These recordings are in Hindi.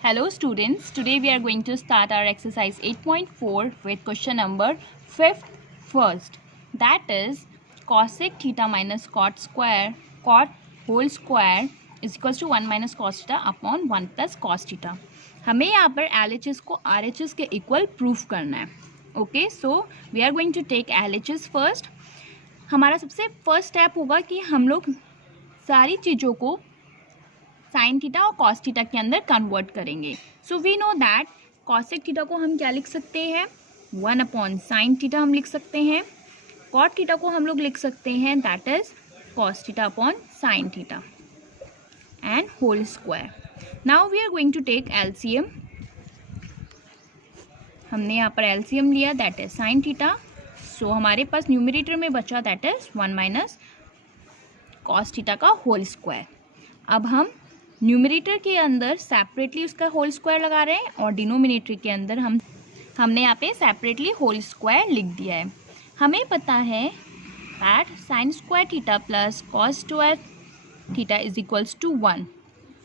Hello students, today we are going to start our exercise 8.4 with question number 5th first. That is cosec theta minus cot whole square is equals to 1 minus cos theta upon 1 plus cos theta. हमें यहाँ पर LHS को RHS के इक्वल प्रूफ करना है. Okay, so we are going to take LHS first. हमारा सबसे फर्स्ट स्टेप होगा कि हम लोग सारी चीज़ों को साइन थीटा और कॉस थीटा के अंदर कन्वर्ट करेंगे. So we know that cosec theta को हम क्या लिख सकते हैं, 1 अपॉन साइन थीटा हम लिख सकते हैं. कॉट थीटा को हम लोग लिख सकते हैं that is cos theta upon sine theta and whole square. Now we are going to take LCM. हमने यहाँ पर एलसीएम लिया that is sine theta. So हमारे पास न्यूमरेटर में बचा that is 1 minus cos theta का होल स्क्वायर. अब हम न्यूमरेटर के अंदर सेपरेटली उसका होल स्क्वायर लगा रहे हैं और डिनोमिनेटर के अंदर हमने यहाँ पे सेपरेटली होल स्क्वायर लिख दिया है. हमें पता है that sine square theta plus cos square theta is equals to 1.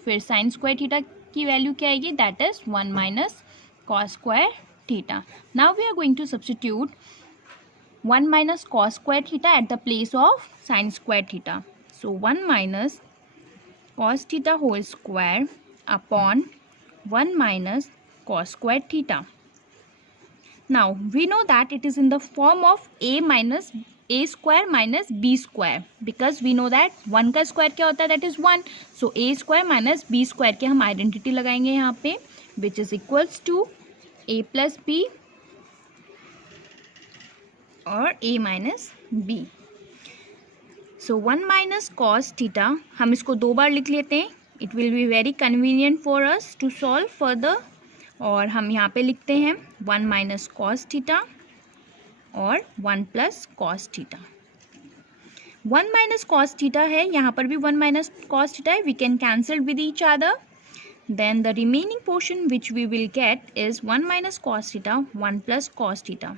फिर साइन स्क्वायर थीटा की वैल्यू क्या आएगी, that is 1 minus cos square theta. Now we are going to substitute 1 minus cos square theta at the place of sine square theta. So 1 minus cos theta whole square upon 1 minus cos square theta. Now we know that it is in the form of a square minus b square because we know that 1 का square क्या होता है, that is 1. So a square minus b square के हम आइडेंटिटी लगाएंगे यहाँ पे which is equals to a plus b और a minus b. So 1 minus cos theta हम इसको 2 बार लिख लेते हैं. It will be very convenient for us to solve further. और हम यहाँ पे लिखते हैं 1 माइनस कॉस थीटा और 1 plus cos theta. 1 minus cos theta है, यहाँ पर भी 1 माइनस कॉस थीटा है. We can cancel with each other. Then the remaining portion which we will get is 1 minus cos theta 1 plus cos theta.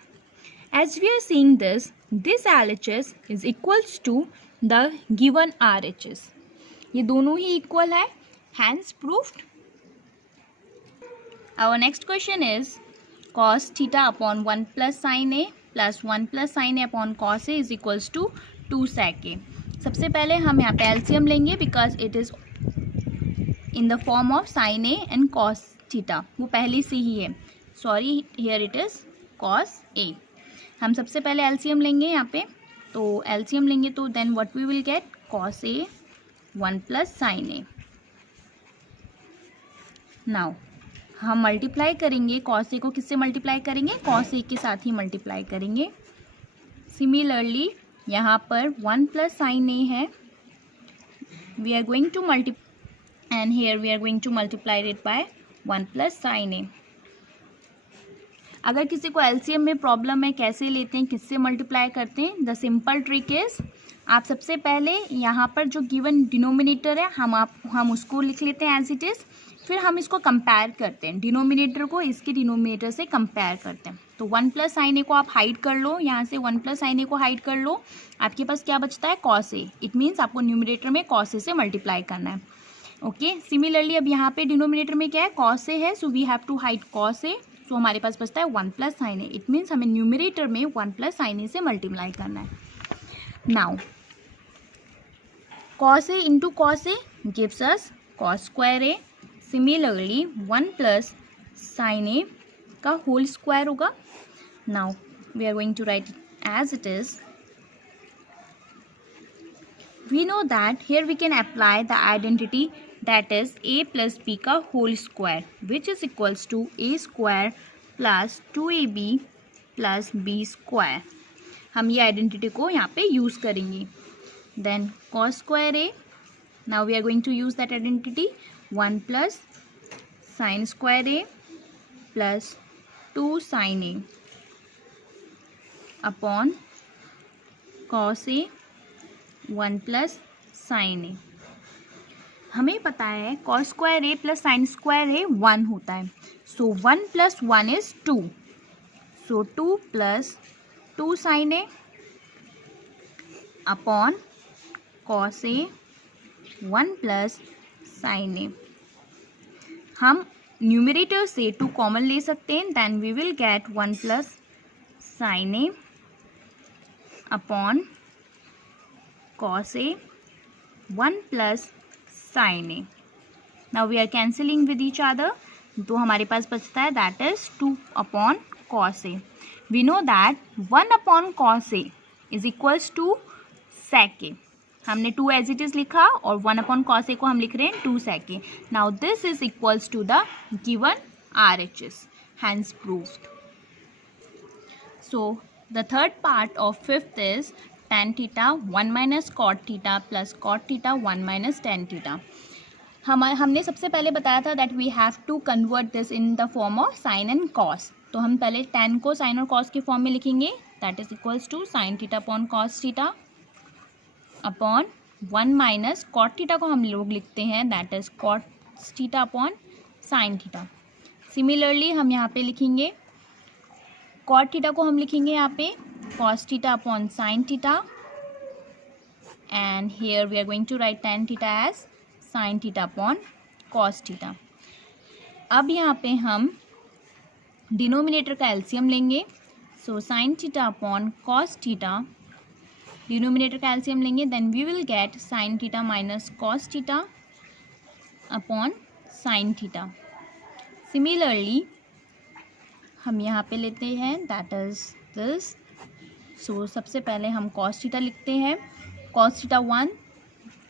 As we are seeing this LHS is equals to the given RHS. ये दोनों ही equal है, hence proved. Our next question is cos theta upon 1 plus sin A plus 1 plus sin A upon cos A is equals to 2 sec A. सबसे पहले हम यहाँ पे LCM लेंगे because it is in the form of sin A and cos theta. वो पहले से ही है. Sorry, here it is cos A. हम सबसे पहले एलसीएम लेंगे यहाँ पे. तो एलसीएम लेंगे तो then what we will get, cos A 1 plus sine A. Now हम मल्टीप्लाई करेंगे कॉस ए को, किससे मल्टीप्लाई करेंगे, कॉस ए के साथ ही मल्टीप्लाई करेंगे. सिमिलरली यहाँ पर 1 प्लस साइन ए है, we are going to multiply and here we are going to multiply it by 1 plus sine A. अगर किसी को एलसीएम में प्रॉब्लम है कैसे लेते हैं, किससे मल्टीप्लाई करते हैं, द सिंपल ट्रिक इज आप सबसे पहले यहाँ पर जो गिवन डिनोमिनेटर है हम उसको लिख लेते हैं एज इट इज़. फिर हम इसको कंपेयर करते हैं, डिनोमिनेटर को इसके डिनोमिनेटर से कंपेयर करते हैं. तो 1 प्लस साइन ए को आप हाइड कर लो, यहाँ से 1 प्लस साइन ए को हाइड कर लो. आपके पास क्या बचता है, कॉस ए. इट मीन्स आपको न्यूमिनेटर में कॉस ए से मल्टीप्लाई करना है. ओके, सिमिलरली अब यहाँ पे डिनोमिनेटर में क्या है, कॉस ए है. So we have to hide cos A. So हमारे पास बचता है 1 plus sine A. It means हमें न्यूमरेटर में 1 प्लस साइन ए से मल्टीप्लाई करना है. Now cos A into cos A gives us cos square A. Similarly 1 plus sine A का होल स्क्वायर होगा. Now we are going to write it as it is. We know that here we can apply the identity that is a plus b का whole square which is equals to a square plus 2ab plus b square. हम ये आइडेंटिटी को यहाँ पे यूज़ करेंगे. Then cos square a, now we are going to use that identity 1 plus sin square a plus 2 sin a upon cos a 1 plus sin a. हमें पता है cos square A plus sine square A 1 होता है. सो 1 प्लस 1 is 2. So 2 plus 2 sine A upon cos A 1 plus sine A. हम न्यूमरेटर से 2 कॉमन ले सकते हैं, then we will get 1 plus sine A upon cos A 1 plus sine A. Now we are cancelling with each other, तो हमारे पास बचता है that is 2 upon cos A. We know that 1 upon cos A is equals to sec A. हमने 2 एज इट इज लिखा और 1 अपॉन कॉस ए को हम लिख रहे हैं 2 sec A. Now this is equals to the given RHS, hence proved. So the third part of fifth is tan theta 1 minus cot theta plus cot theta 1 minus tan theta. हमने सबसे पहले बताया था that we have to convert this in the form of sine and cos. तो हम पहले tan को साइन और कॉस के फॉर्म में लिखेंगे, that is equals to sine theta upon cos theta upon 1 minus cot theta को हम लोग लिखते हैं that is cot theta upon sine theta. Similarly हम यहाँ पे लिखेंगे कॉट थीटा को हम लिखेंगे यहाँ पे cos theta upon sine theta, and here we are going to write tan theta as sine theta upon cos theta. अब यहाँ पे हम डिनोमिनेटर का एलसीएम लेंगे, so sine theta upon cos theta, denominator का एलसीएम लेंगे, then we will get sine theta minus cos theta upon sine theta. Similarly हम यहाँ पे लेते हैं दैट इज दिस. सो सबसे पहले हम कॉस थीटा लिखते हैं, cos theta 1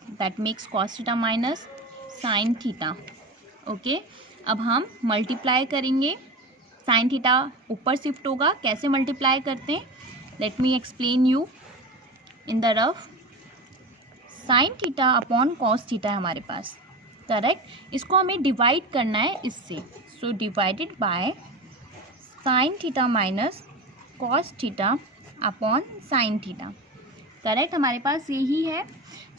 that makes cos theta minus sine theta. Okay, अब हम मल्टीप्लाई करेंगे, साइन थीटा ऊपर शिफ्ट होगा. कैसे मल्टीप्लाई करते हैं, let me explain you in the rough. Sign theta upon cos theta है हमारे पास, करेक्ट. इसको हमें डिवाइड करना है इससे, so divided by sine theta minus cos theta upon sine theta, correct. हमारे पास यही है.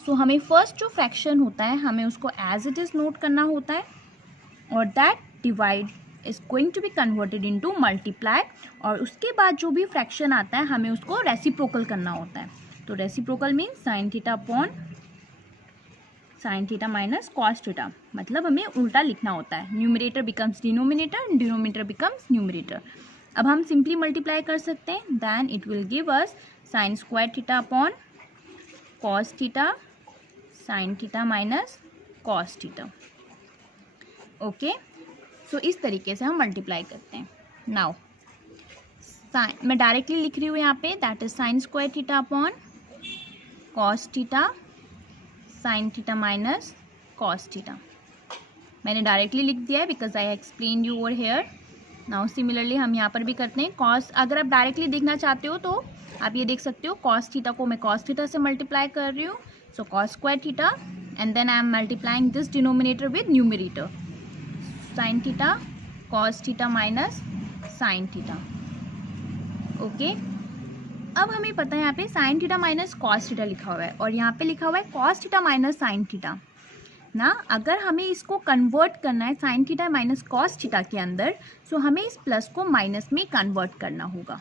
सो हमें फर्स्ट जो फ्रैक्शन होता है हमें उसको एज इट इज़ नोट करना होता है, और that divide is going to be converted into multiply, और उसके बाद जो भी फ्रैक्शन आता है हमें उसको रेसिप्रोकल करना होता है. तो reciprocal means sine theta upon sine theta minus cos theta, मतलब हमें उल्टा लिखना होता है. Numerator becomes denominator, denominator becomes numerator. अब हम सिंपली मल्टीप्लाई कर सकते हैं, then it will give us sine square theta upon cos theta sine theta minus cos theta. Okay, so इस तरीके से हम मल्टीप्लाई करते हैं. नाउ मैं डायरेक्टली लिख रही हूँ यहाँ पे that is sign square theta upon cos theta sine theta minus cos theta. मैंने डायरेक्टली लिख दिया है because I explain you over here. Now similarly हम यहाँ पर भी करते हैं कॉस. अगर आप डायरेक्टली देखना चाहते हो तो आप ये देख सकते हो, कॉस थीटा को मैं कॉस थीटा से मल्टीप्लाई कर रही हूँ, so cos square theta, and then I am multiplying this denominator with numerator, sine theta cos theta minus sine theta. Okay, अब हमें पता है यहाँ पे sine theta minus cos theta लिखा हुआ है, और यहाँ पे लिखा हुआ है cos theta minus sine theta ना. अगर हमें इसको कन्वर्ट करना है sine theta minus cos theta के अंदर, सो हमें इस प्लस को माइनस में कन्वर्ट करना होगा.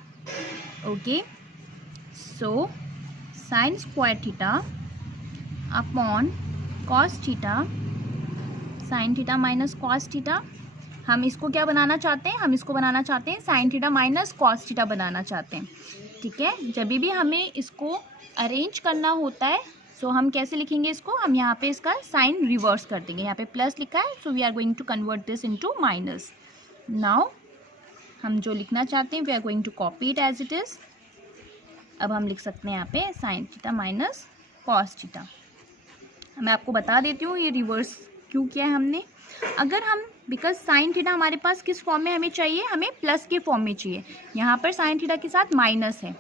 Okay, so sine square theta upon cos theta sine theta minus cos theta. हम इसको क्या बनाना चाहते हैं, हम इसको बनाना चाहते हैं sine theta minus cos theta बनाना चाहते हैं. ठीक है, जब भी हमें इसको अरेंज करना होता है, सो हम कैसे लिखेंगे इसको, हम यहाँ पे इसका साइन रिवर्स कर देंगे. यहाँ पे प्लस लिखा है, so we are going to convert this into minus. Now हम जो लिखना चाहते हैं we are going to copy it as it is. अब हम लिख सकते हैं यहाँ पे sine theta minus cos theta. मैं आपको बता देती हूँ ये रिवर्स क्यों किया है हमने. अगर हम बिकॉज साइन थीटा हमारे पास किस फॉर्म में हमें चाहिए, हमें प्लस के फॉर्म में चाहिए. यहाँ पर साइन थीटा के साथ माइनस है,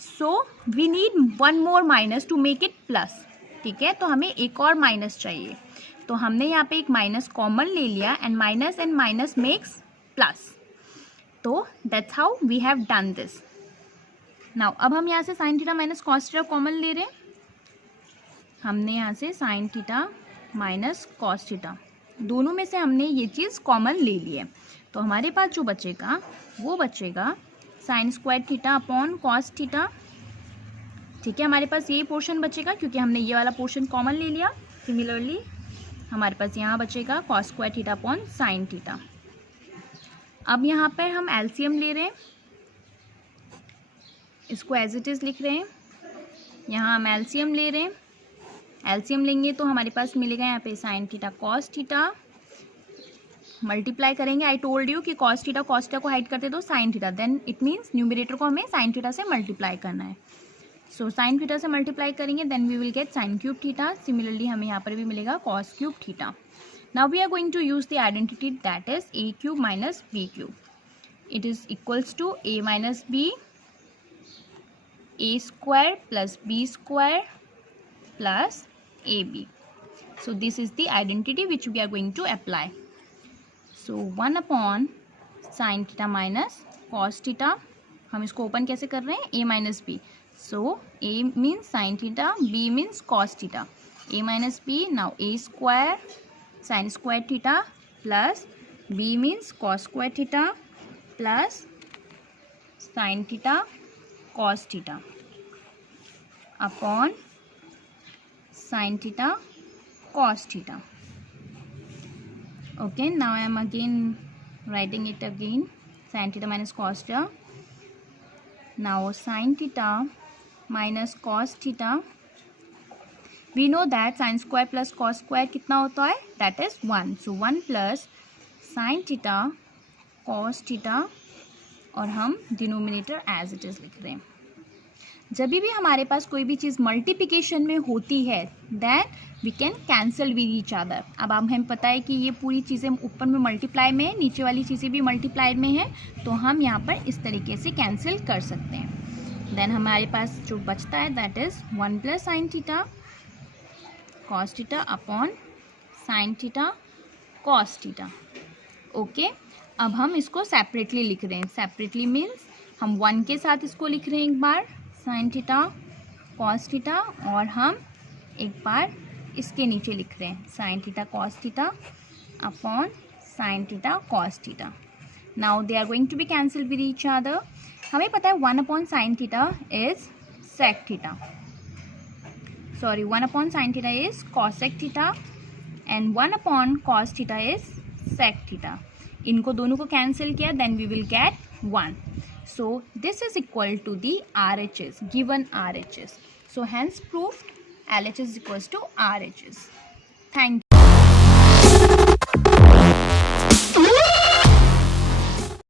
so we need one more minus to make it plus. ठीक है, तो हमें एक और माइनस चाहिए, तो हमने यहाँ पे एक माइनस कॉमन ले लिया, एंड माइनस मेक्स प्लस. तो that's how we have done this. Now अब हम यहाँ से sine theta minus cos theta common ले रहे हैं. हमने यहाँ से sine theta minus cos theta दोनों में से हमने ये चीज़ कॉमन ले ली है, तो हमारे पास जो बचेगा वो बचेगा sign square theta upon cos theta. ठीक है, हमारे पास यही पोर्शन बचेगा क्योंकि हमने ये वाला पोर्शन कॉमन ले लिया. सिमिलरली हमारे पास यहाँ बचेगा cos square theta upon sine theta. अब यहाँ पर हम एलसीएम ले रहे हैं, इसको एज इट इज़ लिख रहे हैं। यहाँ हम एलसीएम ले रहे हैं, एलसीएम लेंगे तो हमारे पास मिलेगा यहाँ पे sine theta cos theta, multiply करेंगे। आई टोल्ड यू कि कॉस थीटा को हाइड करते तो sine theta, then it means numerator को हमें साइन थीटा से मल्टीप्लाई करना है। सो साइन थीटा से मल्टीप्लाई करेंगे, then we will get sine cube theta. Similarly हमें यहाँ पर भी मिलेगा cos cube theta. Now we are going to use the identity that is a cube minus B cube. It is equals to a minus b, a square plus b square plus a b. So this is the identity which we are going to apply. So 1 upon sin theta minus cos theta. हम इसको ओपन कैसे कर रहे हैं? a minus b. So a means sin theta, b means cos theta. a minus b, now a square sin square theta plus b means cos square theta plus sin theta cos theta upon sin theta cos theta. Okay, now I am again writing it again, sin theta minus cos theta. Now sin theta minus cos theta, we know that sin square plus cos square कितना होता है? That is 1. So 1 plus sin theta cos theta, और हम डिनोमिनेटर एज इट इज़ लिख रहे हैं। जब भी हमारे पास कोई भी चीज़ मल्टीप्लिकेशन में होती है then we can cancel with each other. अब हमें पता है कि ये पूरी चीज़ें ऊपर में मल्टीप्लाई में है, नीचे वाली चीज़ें भी मल्टीप्लाई में है, तो हम यहाँ पर इस तरीके से कैंसिल कर सकते हैं। देन हमारे पास जो बचता है that is 1 plus sign theta cos theta upon sine theta cos theta. Okay, अब हम इसको सेपरेटली लिख रहे हैं। सेपरेटली मीन्स हम 1 के साथ इसको लिख रहे हैं एक बार साइन थीटा कॉस थीटा, और हम एक बार इसके नीचे लिख रहे हैं sine theta cos theta upon sine theta cos theta. Now they are going to be cancel with each other. हमें पता है 1 upon sine theta is sec theta, sorry 1 upon sine theta is cosec theta and 1 upon cos theta is sec theta. इनको दोनों को कैंसिल किया then we will get 1. So this is equal to the RHS, given RHS. So hence proved LHS is equals to RHS. Thank you.